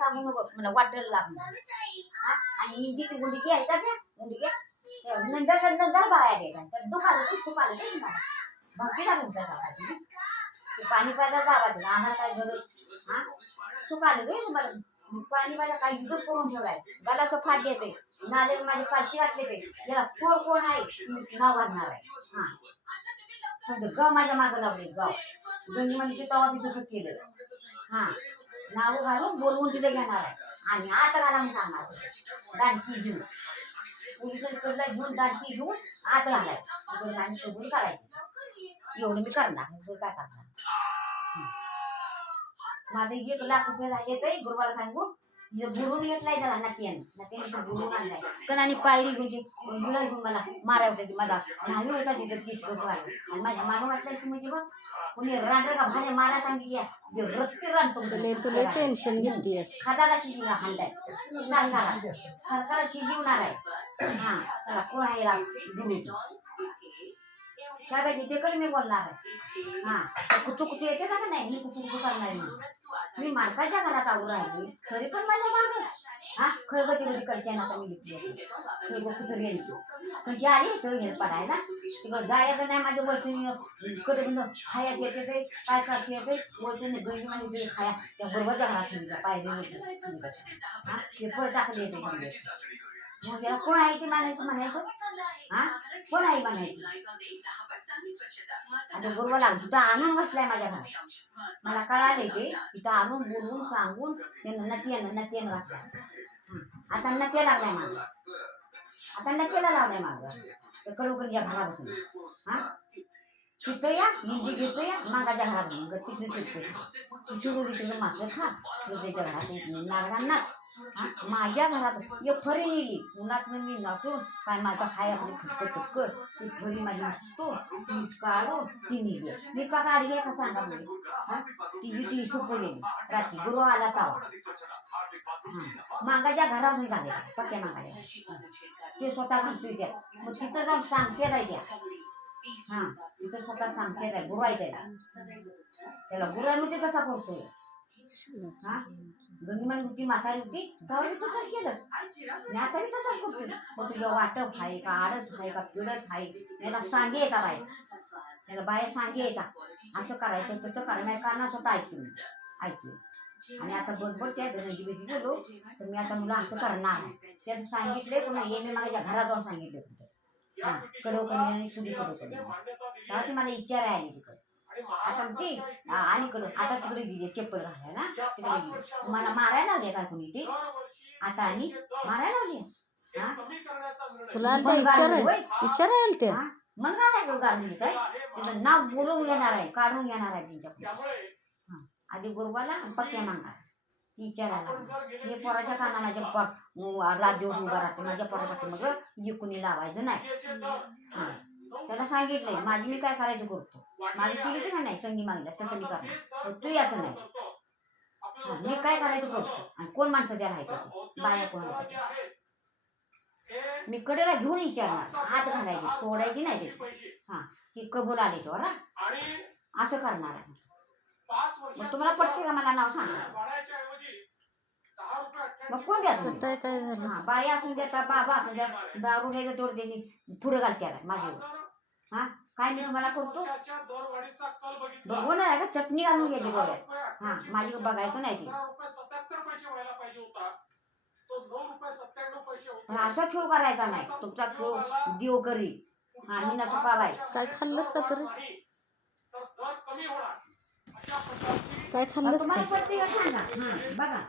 सांगू नको मला वाटेल लागणार आणि इंडी ती गुंडी घ्यायचा घ्या गुंडी घ्या नंतर नंतर बाहेर गेला तर दुखालं तू दुखालं ते मला भक्ती लागून त्या झाडाची. ते पाणी पाहिला जावा तुला आम्हाला काय गरज? हा? चुकालं गे तुम्हाला. पाणी प्यायला काही युगच करून ठेवलाय गलाचं फाट येते. नाले माझे पाचशे वाटले ते. याला कोण कोण आहे? नाव घालणार आहे. हा. गाव माझ्या मागं लावले गाव. गंजी म्हणजे तेव्हा तिथं केलं. हा. नाव घालून बोलवून तिथे घेणार आहे. आणि आतला घाला मी सांगणार दांडकी घेऊन. पोलिसांकडला घेऊन दांडकी घेऊन आत घालायचं. आणि कबूल करायचं. एवढं मी करणार दुसरं काय करणार? माझे माझं एक लाख रुपये येतंय गुरुवाला सांगू. बुरून घेतलाय त्याला नक्याने नक्याने बुरून आणलाय कणाने पायरी घेऊन ते गुला घेऊन मला मारा होता ती माझा न्हावी होता तिथं तीस लोक आणि माझ्या मागं वाटलं की म्हणजे बघ कोणी रांडर का भाने मारा सांगितली रक्ती रांधतो तुला तुला टेन्शन घेतीयस खादाला शिजला हांडाय सरकारा सरकार शिजवणार आहे हा त्याला कोण आहे गुरु शाबाजी ते कधी मी बोलणार आहे? हा कुठं कुठे येते ना का नाही? मी कुठं कुठं करणार आहे मी माणसाच्या घरात आवडून राहिली तरी पण माझ्या मागे. हा? खळगती मध्ये करते ना मी घेतली खळग कुठं गेली? म्हणजे आली तो हे पडायला तिकडं जायचं नाही माझ्या वरती कडून खायात येते ते काय करते येते. वरती गरीब म्हणजे ते खाया. त्या बरोबरच्या घरात ठेवली पाहिजे हा? ते फळ टाकले येते मग याला कोण आहे ते म्हणायचं म्हणायचं? हा? कोण आहे म्हणायचं? आता गुरुवाला तिथं आणून बसलाय माझ्या घरात मला कळाले ते. तिथं आणून बोलून सांगून त्यानं नटियानं नटियानं घातला आता नत्या लागलाय माझं आता नत्याला लावलाय माझं तर कडूकडच्या घरापासून. हा? तिथं या हिंदी म्हणजे घेतो या मागाच्या घरापासून ग तिकडे सुटते चिडून तिकडे मागं खा त्याच्या घरात येत लागणार ना माझ्या घरात एक फरी नेली उन्हात मी नाचून काय माझा हाय आपली खटक टक्क ती फरी माझी नसतो. ती काढून ती नेली मी का काढली का सांगा म्हणजे हा? ती ती सुपली रात्री गुरु आला तावा मागाच्या मागाच्या मी झाले पक्क्या मागाच्या ते स्वतः सांगतोय त्या. मग तिथं जाऊन सांगते राहिल्या हां हा तिथं स्वतः सांगते राय गुरु आहे त्याला. त्याला म्हणजे कसा करतोय? हा? गंगीमान होती म्हातारी होती त्यावर मी तसंच केलं. आणि आता मी तसंच करतो मग तुझं वाटप आहे का आडत आहे का पिडत आहे? याला सांगे येता बाय याला बाहेर सांगे येता. असं करायचं तसं करायचं. कानाच कानात होता ऐकून. ऐकलं आणि आता बरोबर त्या गणजी बेटी गेलो तर मी आता मुलं असं करणार आहे. त्याचं सांगितले पुन्हा हे मी माझ्या घरात जाऊन सांगितलं होतं हां कडो करून आणि सुधी कडो करून तेव्हा ती मला इच्छा राहिली तिकडे आता ती आणि कडं आता तिकडे गेली चप्पल घालाय ना तिकडे गेली. मला मारायला लावले का कोणी ती? आता आणि मारायला लावली? हा? तुला होय? ते? हा? गाडली काय? नाव बोलवून घेणार आहे काढून घेणार आहे त्यांच्याकडून. आधी गुरुबाला आणि पक्क्या मागा विचारायला हे पोराच्या काना माझ्या पर राज्य उभा राहते माझ्या पोरासाठी मग इकुनी लावायचं नाही. त्याला सांगितलंय माझी मी काय करायचं करतो? माझी केली का नाही संगी मागल्या तसं मी करणार तू याचं नाही. मी काय करायचं करतो? आणि कोण माणसं त्या राहायचं बाया कोण मी कडेला घेऊन विचारणार हात घालायची सोडायची नाही त्याची? हा ती कबूल आली तो असं करणार आहे. मग तुम्हाला पडते का मला नाव सांगा? मग कोण द्या? आता काय झालं? हा बाई असून देता बाबा असून द्या दारू घ्यायचं तेवढं त्यांनी पुढे घालते माझ्यावर हा? काय मी तुम्हाला करतो बघू ना का चटणी घालून घ्यायची डोळ्यात हा माझी बघायचं नाही ते. पण असा खेळ करायचा नाही. तुमचा खेळ देव करी. हा मी नसं करायचं काय खाल्लंस का तरी? काय तुम्हाला का? पडते का सांगा? हा बघा.